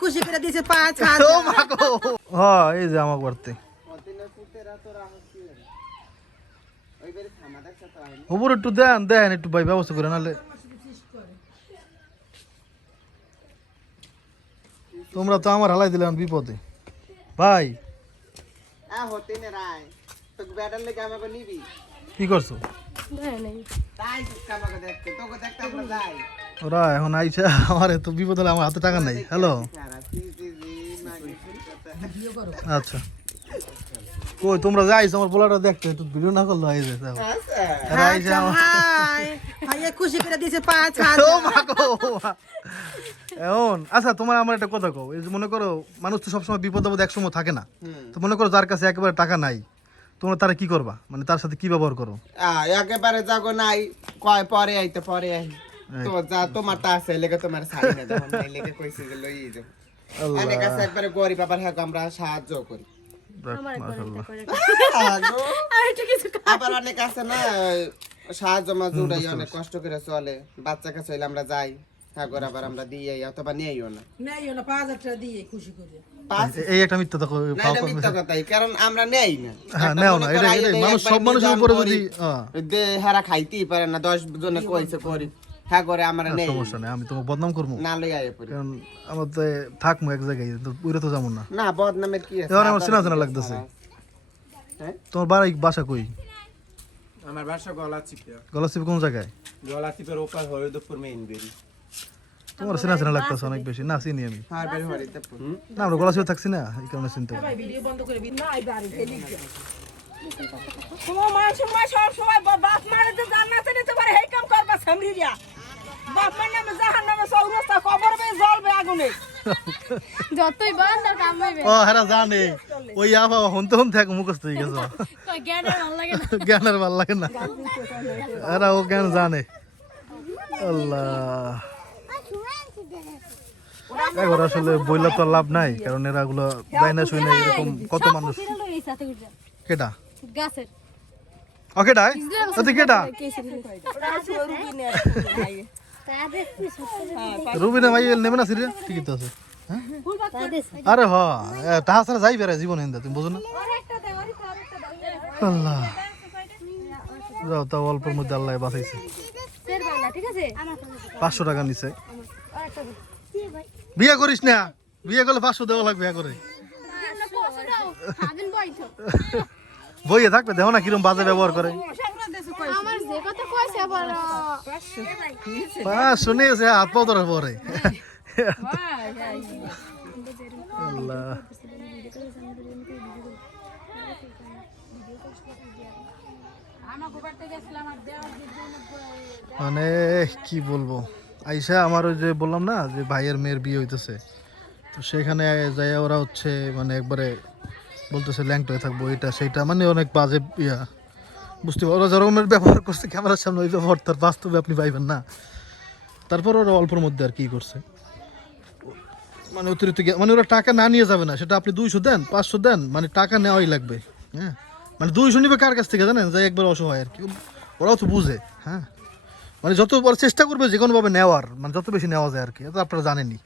খুশি করে দিয়েছে পাঁচ হাজার হ্যাঁ এই যে আমার করতে উপর একটু দেন দেন একটু ভাই ব্যবস্থা করে নাহলে তোমরা তো আমার হালাই দিলে বিপদে ভাই কি করছ দেখতে তোকে দেখতে আমরা যাই ওরা এখন আইসা আমার এত বিপদ হলে আমার হাতে টাকা নাই। হ্যালো আচ্ছা। কই তোমরা যাইছো আমার পোলাটা দেখতে একটু ভিডিও না করল। আচ্ছা। আচ্ছা আমার- হাই। ভাইয়া খুশি করে দিয়েছে পাঁচ ও হাজার মা গো, এখন আচ্ছা তোমার আমার একটা কথা কও। এই যে মনে করো মানুষ তো সবসময় বিপদ আপদ একসময় থাকে না। তো মনে করো যার কাছে একেবারে টাকা নাই তোমরা তারা কি করবা? মানে তার সাথে কি ব্যবহার করো? আ একেবারে যাগো নাই কয় পরে আইতে পরে আই তো যা তোমার তা আছে লেগে তোমার সাই না দেখো নাই লেগে কইছে যে লই যাও আল্লাহ। অনেক আছে একবারে গরিব আবার হ্যাঁ আমরা সাহায্য করি দেখ, মাশাআল্লাহ। আগো। আবার অনেক আছে না সাহায্য মাজুরাই অনেক কষ্ট করে চলে। বাচ্চা কাছে হইলে আমরা যাই আবার আমরা দিয়ে আই অথবা নিয়েও না। নেই না পাঁচ হাজার দিয়ে খুশি করে। এই একটা মিথ্যা দেখো মিথ্যা কথাই কারণ আমরা নেই না। হ্যাঁ নেও না এটা মানুষ সব মানুষের উপরে যদি হ্যাঁ, খাইতেই পারে না দশ জনে কইছে করি। হ্যাঁ করে আমরা নেই। সমস্যা নেই আমি তোমাকে বদনাম করব। না লই আয় পড়ি। কারণ আমার তো থাকব এক জায়গায় তো তো যাব না। না বদনামের কি আছে? আমার চেনা চেনা লাগতেছে। হ্যাঁ? তোমার বাড়ি বাসা কই? আমার বাসা গলা চিপে গলাচিপ কোন জায়গায়? গলা চিপের ওপার হরিদপুর মেইন বেরি তোমার চেনা চেনা লাগতেছে অনেক বেশি না চিনি আমি। হ্যাঁ না আমরা গলাচিপে থাকছি না এই কারণে চিনতে পারি ভিডিও বন্ধ করে না এই বাড়ি তোমার সময় সব সময় বাপ মারে তো জান্নাতে নিতে পারে এই কাম করবা সামরিয়া। বাপ নামে জাহান নামে সৌরস্তা কবর বে জ্বলবে আগুনে। যতই বল তার কাম হইবে। ও হেরা জানে। ওই আবা হনতে হন থাক মুখস্থ হয়ে গেছে। জ্ঞানের ভালো লাগে না। জ্ঞানের ভালো লাগে না। এরা ও জ্ঞান জানে। আল্লাহ। আসলে বইলা তো আর লাভ নাই কারণ এরা গুলো যায় না শুই না এরকম কত মানুষ। কেটা গাছের। ও কেটা তুই কেটা রুবিনা ভাই নেবে না সিরিয়াল ঠিকই তো আছে। হ্যাঁ? আরে হ তাহা ছাড়া যাই বেড়ায় জীবন হিন্দা, তুমি বুঝো না? আল্লাহ। যাও, তাও অল্পের মধ্যে আল্লাহ বাঁচাইছে। পাঁচশো টাকা নিছে। বিয়ে করিস না? বিয়ে করলে পাঁচশো দেওয়া লাগবে করে। বইয়ে থাকবে, দেখো না কিরম বাজে ব্যবহার করে আমার যে কথা কইছে আবার মানে কি বলব? আইসা আমার ওই যে বললাম না, যে ভাইয়ের মেয়ের বিয়ে হইতেছে। তো সেখানে যাইয়া ওরা হচ্ছে মানে একবারে বলতেছে ল্যাংট হয়ে থাকব, এটা, সেটা মানে অনেক বাজে ইয়া। বুঝতে পারো, ওরা যেরকমের ব্যবহার করছে, ক্যামেরার সামনে ওই ব্যবহার তার বাস্তবে আপনি পাইবেন না। তারপর ওরা অল্পের মধ্যে আর কি করছে। মানে অতিরিক্ত মানে ওরা টাকা না নিয়ে যাবে না, সেটা আপনি দুইশো দেন, পাঁচশো দেন মানে টাকা নেওয়াই লাগবে হ্যাঁ? মানে দুইশো নিবে কার কাছ থেকে জানেন? যাই একবার অসহায় আর কি। ওরাও তো বুঝে হ্যাঁ? মানে যত চেষ্টা করবে যে কোনোভাবে নেওয়ার মানে যত বেশি নেওয়া যায় আর কি, এটা আপনারা জানেনই।